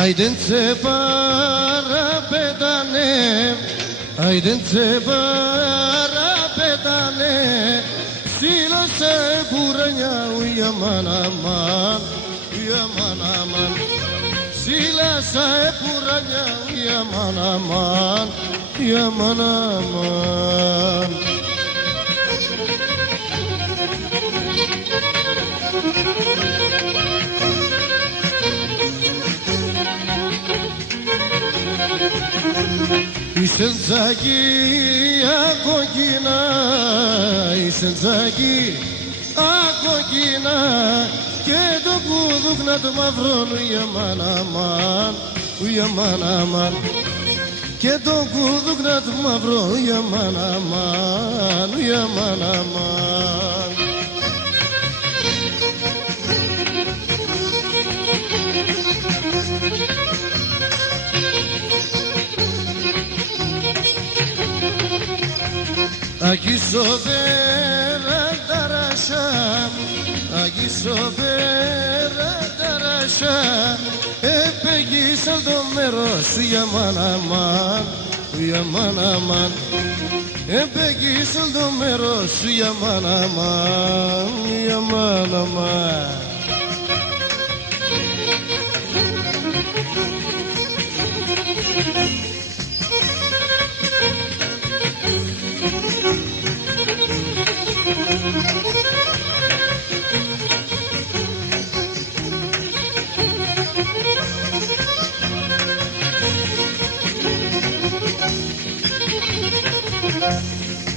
Haydin se para pedane, haydin se para pedane, sila se buranya uyaman aman, uyaman aman, sila se buranya uyaman aman, uyaman aman. Isenzaki akogina, Isenzaki akogina και το κούδουκνα του μαυρών ουιαμάν αμάν, ουιαμάν αμάν και το κούδουκνα του μαυρών ουιαμάν αμάν, ουιαμάν αμάν. Αγγίσω πέρα τα ρασά, αγγίσω πέρα τα ρασά, επεγγίσαν το μέρος σου για μαναμάν, για μαναμάν, επεγγίσαν το μέρος σου για μαναμάν, για μαναμάν.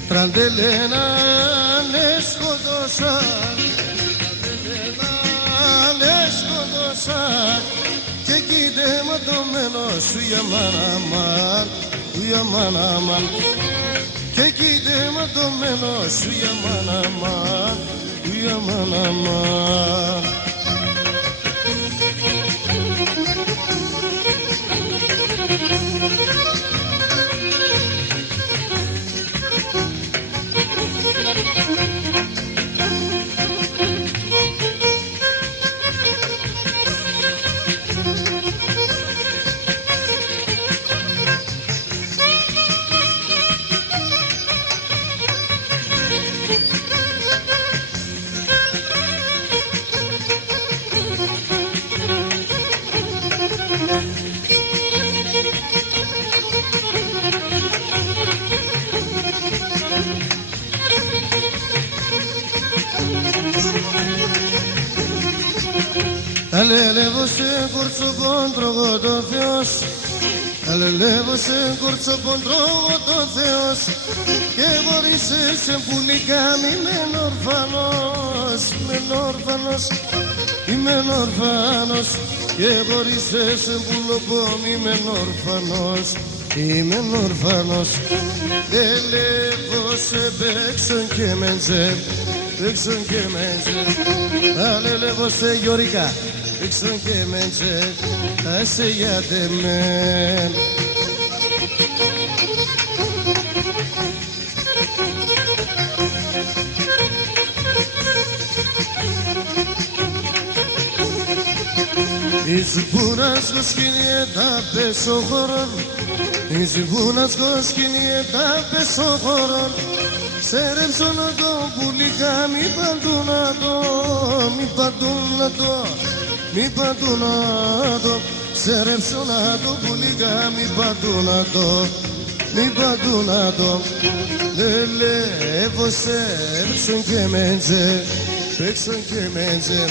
Τραντελένα ναι σκοτώσα, τραντελένα ναι σκοτώσα και κοίτε ματωμένο σου για μαναμάν, για μαναμάν και κοίτε ματωμένο σου για μαναμάν, για μαναμάν. Αλελεύω σε κορτσοπόντρογο το Θεός, αλελεύω σε κορτσοπόντρογο το Θεός και μπορείσαι σε πουλικά μεν ορφανός, μεν ορφανός, είμαι ορφανός και μπορείσαι σε πουλοπόμι μεν ορφανός, είμαι ορφανός. Ελεύω σε παίξον και μεντζε, παίξον και μεντζε, αλελεύω σε γιορικά. Έξον και μέντσε, άσε γιατί με. Εις βουνάς κοσκινιέ τα πέσω χωρών, εις βουνάς κοσκινιέ τα πέσω χωρών, σέρεψω να το πουλικά μη παντού να το, μη παντού να το. Μη παντού να το, σέρεψω να το πουλικά, μη παντού να το, μη παντού να το. Λελεύω σε έξον και μέντζε, παίξον και μέντζε,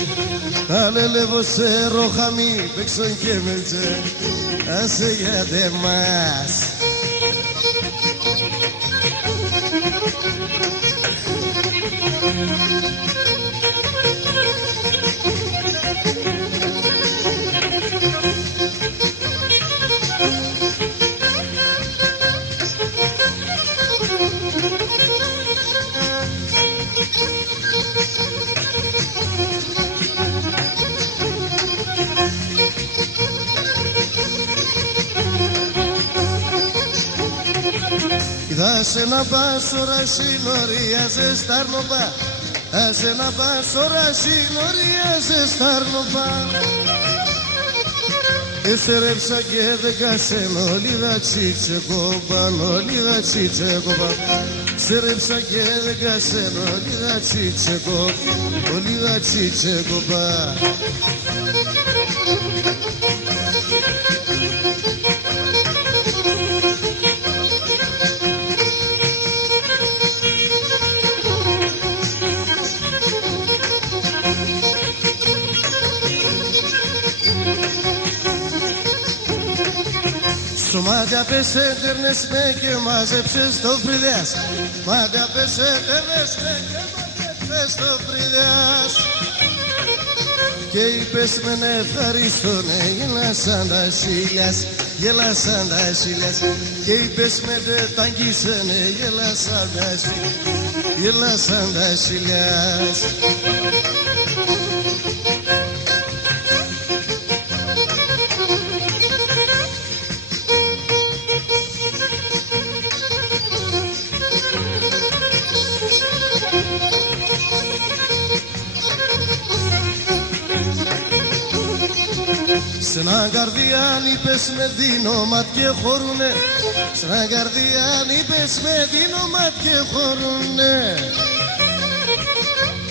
αλελεύω σε ροχαμί, παίξον και μέντζε, άσε γιατί μας. Άσε να πας ώρα συνορίαζε στάρνοπα, άσε να πας ώρα συνορίαζε στάρνοπα. Έστρεψα και δεν κασένω, λίγα τσίτσε κομπάνο, λίγα τσίτσε κομπάνο. Έστρεψα και δεν κασένω, λίγα τσίτσε κομπάνο, λίγα τσίτσε κομπάνο. Σου μάτια πες έτερνες με και μάζεψες το φρυδιάς. Μάτια πες έτερνες με και μάζεψες το φρυδιάς. Και είπες με ναι ευχαριστώ, ναι, γελάσαν τα σίλιας, γελάσαν τα σίλιας. Και είπες με δε τ' αγγίσε, ναι, γελάσαν τα σίλιας, γελάσαν τα σίλιας. Σ' έναν καρδιάν είπες με δίνω μάτια χωρούνε. Σ' έναν καρδιάν είπες με δίνω μάτια χωρούνε.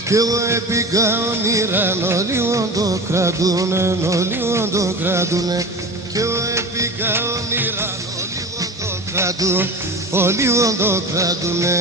Κι εγώ έπικα όνειραν όλοι το κρατούνε, όλοι το κρατούνε. Κι εγώ έπικα όνειραν όλοι το κρατούν, όλοι το κρατούνε.